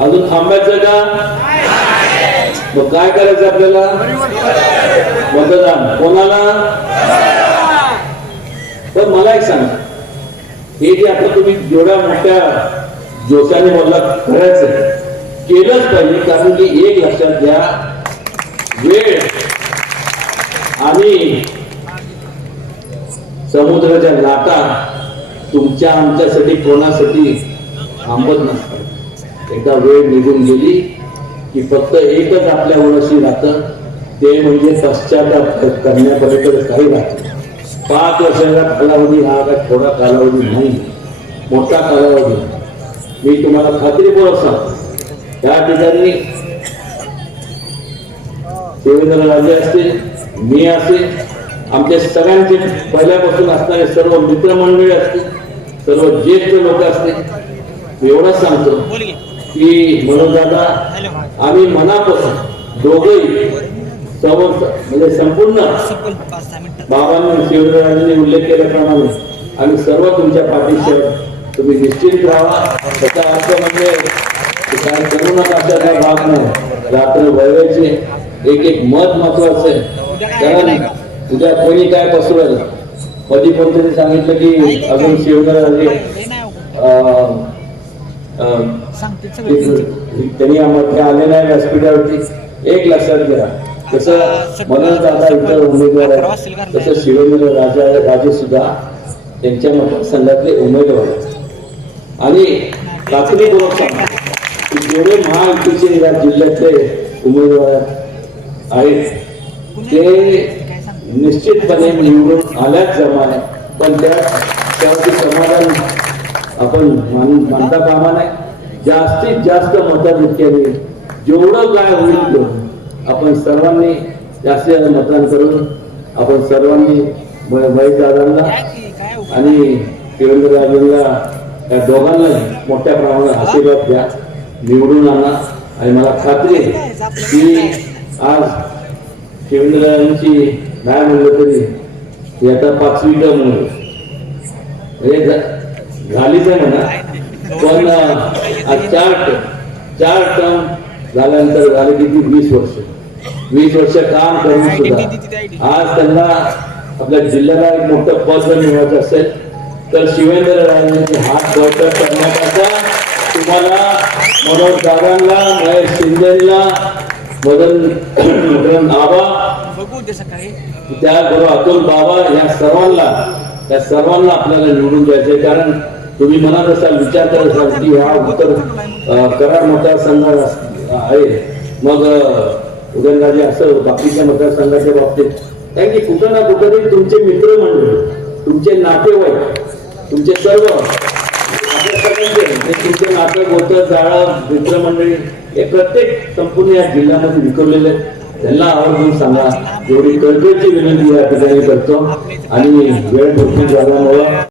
अजून थांबायचं का? मग काय करायचं आपल्याला? मतदान. कोणाला? तर मला एक सांगा. हे जे आता तुम्ही जेवढ्या मोठ्या जोशाने मला करायचं केलंच पाहिजे कारण की एक लक्षात घ्या वेळ आणि समुद्राच्या लाटा तुमच्या आमच्यासाठी कोणासाठी थांबत नसतात एकदा वेळ निघून गेली की फक्त एकच आपल्या ओळशी राहतं. ते म्हणजे पश्चाताप करण्यापर्यंत काही राहत पाच वर्षाचा कालावधी हा काय थोडा कालावधी नाही. मोठा कालावधी मी तुम्हाला खात्रीपूर्वक सांगतो. त्या ठिकाणी देवेंद्र राजे असतील मी असेल आमचे सगळ्यांचे पहिल्यापासून असणारे सर्व मित्रमंडळी असतील सर्व ज्येष्ठ लोक असतील मी एवढंच सांगतो. की मनोज दादा आम्ही मनापासून दोघे म्हणजे संपूर्ण बाबांनी शिवराजांनी उल्लेख केल्याप्रमाणे आम्ही सर्व तुमच्या पाठीशी तुम्ही निश्चित राहा. त्याचा अर्थ म्हणजे काय करू नका असा काही भाग नाही रात्र वळवायचे. एक एक मत महत्वाचं आहे. कारण उद्या कोणी काय पसरवलं कधी कोणतरी सांगितलं की अजून शिवराज अं, त्यांनी आम्हाला आले नाही व्यासपीठावरती. एक लक्षात घ्या. तसं मनोज दादा इतर उमेदवार आहेत तसं शिवेंद्र राजा राजे सुद्धा त्यांच्या मतदारसंघातले उमेदवार आहेत. आणि खात्रीपूर्वक सांगतो की जेवढे महायुतीचे या जिल्ह्यातले उमेदवार आहेत ते निश्चितपणे निवडून आल्याच जमाने पण त्या त्यावरती आपण मान- मानता कामा नाही जास्तीत जास्त मताधिक्याने जेवढं काय होईल तेवढं आपण सर्वांनी जास्तीत जास्त मतदान करून आपण सर्वांनी म- दादांना आणि देवेंद्र राजेंना या दोघांना मोठ्या प्रमाणात आशीर्वाद द्या. निवडून आणा. आणि मला खात्री आहे की आज शिवेंद्रांची नाही म्हणलं तरी याचा पाचवी टर्म होईल म्हणजे झालीच आहे म्हणा. पण चार चार टर्म झाल्यानंतर झाले किती? वीस वर्ष. वीस वर्ष काम करून सुद्धा. आज त्यांना आपल्या जिल्ह्याला एक मोठं पद जर मिळवायचं असेल तर शिवेंद्र राजेंचे हात बळकट करण्याकरता तुम्हाला मनोज दादांना महेश शिंदेला मदन मदन आबा त्याबरोबर अतुल बाबा या सर्वांना त्या सर्वांना आपल्याला निवडून द्यायचे कारण तुम्ही म्हणत असाल विचार करत असाल की हा उत्तर करार मतदारसंघ आहे. मग उदयनराजे असं बाकीच्या मतदारसंघाच्या बाबतीत कारण की कुठं ना कुठंतरी तुमचे मित्र मंडळ तुमचे नातेवाईक तुमचे सर्व तुमचे नातं गोतं जाळं मित्रमंडळी हे प्रत्येक संपूर्ण या जिल्ह्यामध्ये विखरलेले त्यांना आवर्जून सांगा एवढी कळकळीची विनंती या ठिकाणी करतो आणि वेळ भरपूर झाल्यामुळं